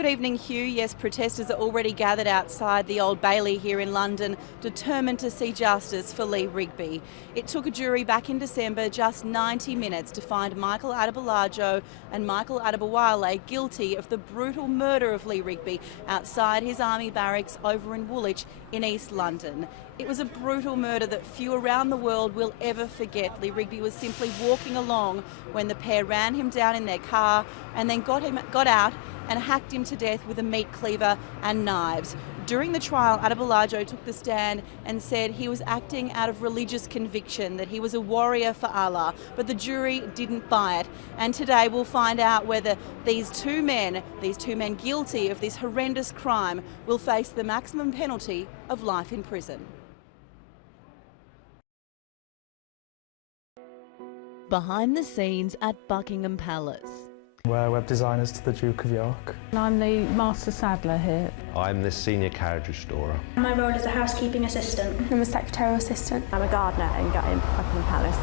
Good evening, Hugh. Yes, protesters are already gathered outside the Old Bailey here in London, determined to see justice for Lee Rigby. It took a jury back in December just 90 minutes to find Michael Adebolajo and Michael Adebowale guilty of the brutal murder of Lee Rigby outside his army barracks over in Woolwich in East London. It was a brutal murder that few around the world will ever forget. Lee Rigby was simply walking along when the pair ran him down in their car and then got out and hacked him to death with a meat cleaver and knives. During the trial, Adebolajo took the stand and said he was acting out of religious conviction, that he was a warrior for Allah, but the jury didn't buy it. And today we'll find out whether these two men guilty of this horrendous crime, will face the maximum penalty of life in prison. Behind the scenes at Buckingham Palace. We're web designers to the Duke of York. I'm the master saddler here. I'm the senior carriage restorer. My role is a housekeeping assistant. I'm a secretarial assistant. I'm a gardener in Buckingham Palace.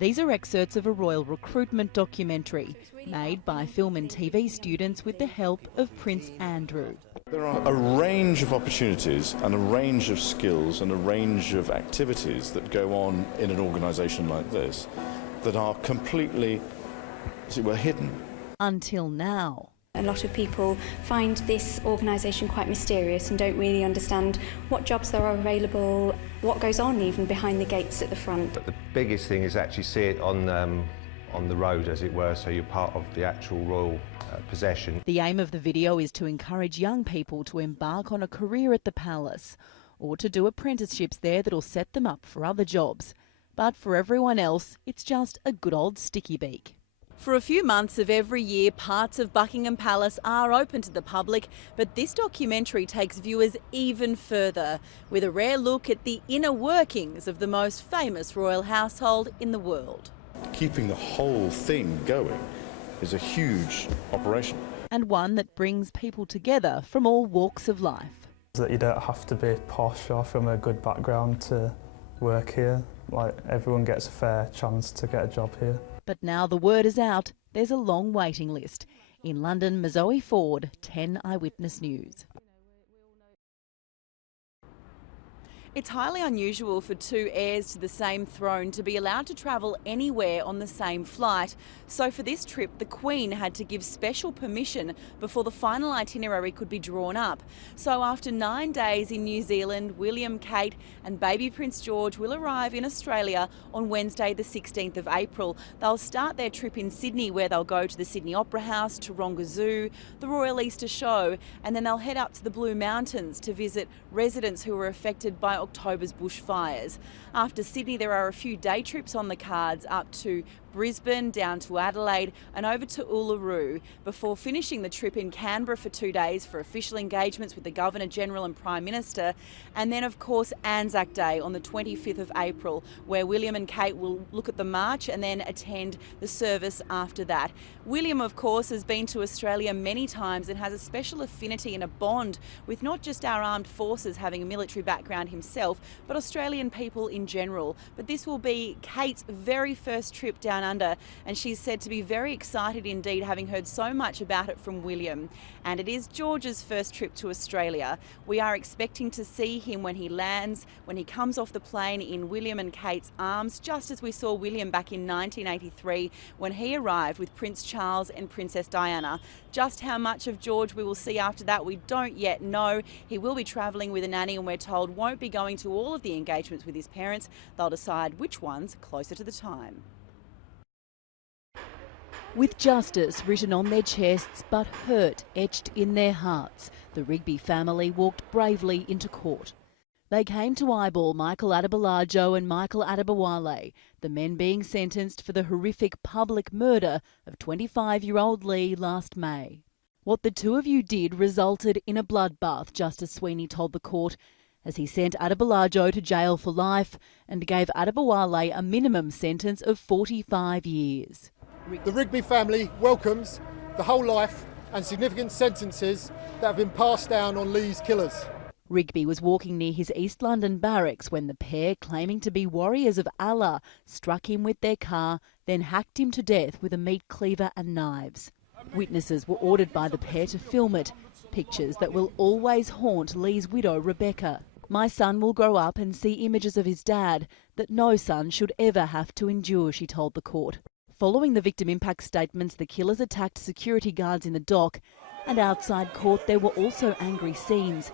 These are excerpts of a royal recruitment documentary made by film and TV students with the help of Prince Andrew. There are a range of opportunities and a range of skills and a range of activities that go on in an organisation like this that are completely, as it were, hidden. Until now. A lot of people find this organisation quite mysterious and don't really understand what jobs there are available, what goes on even behind the gates at the front. But the biggest thing is actually see it on the road, as it were, so you're part of the actual royal possession. The aim of the video is to encourage young people to embark on a career at the palace or to do apprenticeships there that'll set them up for other jobs. But for everyone else, it's just a good old sticky beak. For a few months of every year, parts of Buckingham Palace are open to the public, but this documentary takes viewers even further, with a rare look at the inner workings of the most famous royal household in the world. Keeping the whole thing going is a huge operation. And one that brings people together from all walks of life. That you don't have to be posh or from a good background to work here. Like, everyone gets a fair chance to get a job here. But now the word is out, there's a long waiting list. In London, Mazoe Ford, 10 Eyewitness News. It's highly unusual for two heirs to the same throne to be allowed to travel anywhere on the same flight. So for this trip, the Queen had to give special permission before the final itinerary could be drawn up. So after 9 days in New Zealand, William, Kate and baby Prince George will arrive in Australia on Wednesday the 16th of April. They'll start their trip in Sydney, where they'll go to the Sydney Opera House, Taronga Zoo, the Royal Easter Show, and then they'll head up to the Blue Mountains to visit residents who were affected by October's bushfires. After Sydney, there are a few day trips on the cards up to Brisbane, down to Adelaide and over to Uluru, before finishing the trip in Canberra for 2 days for official engagements with the Governor-General and Prime Minister, and then of course Anzac Day on the 25th of April, where William and Kate will look at the march and then attend the service after that. William, of course, has been to Australia many times and has a special affinity and a bond with not just our armed forces, having a military background himself, but Australian people in general. But this will be Kate's very first trip down under, and she's said to be very excited indeed, having heard so much about it from William. And it is George's first trip to Australia. We are expecting to see him when he lands, when he comes off the plane, in William and Kate's arms, just as we saw William back in 1983 when he arrived with Prince Charles and Princess Diana. Just how much of George we will see after that, we don't yet know. He will be travelling with a nanny, and we're told won't be going to all of the engagements with his parents. They'll decide which ones closer to the time. With justice written on their chests but hurt etched in their hearts, the Rigby family walked bravely into court. They came to eyeball Michael Adebolajo and Michael Adebowale, the men being sentenced for the horrific public murder of 25-year-old Lee last May. What the two of you did resulted in a bloodbath, Justice Sweeney told the court, as he sent Adebolajo to jail for life and gave Adebowale a minimum sentence of 45 years. The Rigby family welcomes the whole life and significant sentences that have been passed down on Lee's killers. Rigby was walking near his East London barracks when the pair, claiming to be warriors of Allah, struck him with their car, then hacked him to death with a meat cleaver and knives. Witnesses were ordered by the pair to film it. pictures that will always haunt Lee's widow, Rebecca. My son will grow up and see images of his dad that no son should ever have to endure, she told the court. Following the victim impact statements, the killers attacked security guards in the dock, and outside court there were also angry scenes.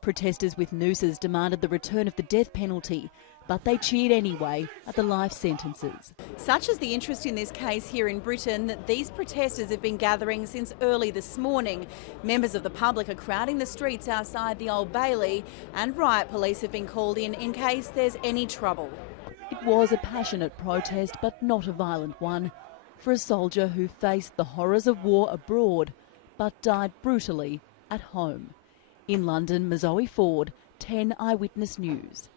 Protesters with nooses demanded the return of the death penalty, but they cheered anyway at the life sentences. Such is the interest in this case here in Britain that these protesters have been gathering since early this morning. Members of the public are crowding the streets outside the Old Bailey, and riot police have been called in case there's any trouble. It was a passionate protest, but not a violent one, for a soldier who faced the horrors of war abroad, but died brutally at home. In London, Mazoe Ford, 10 Eyewitness News.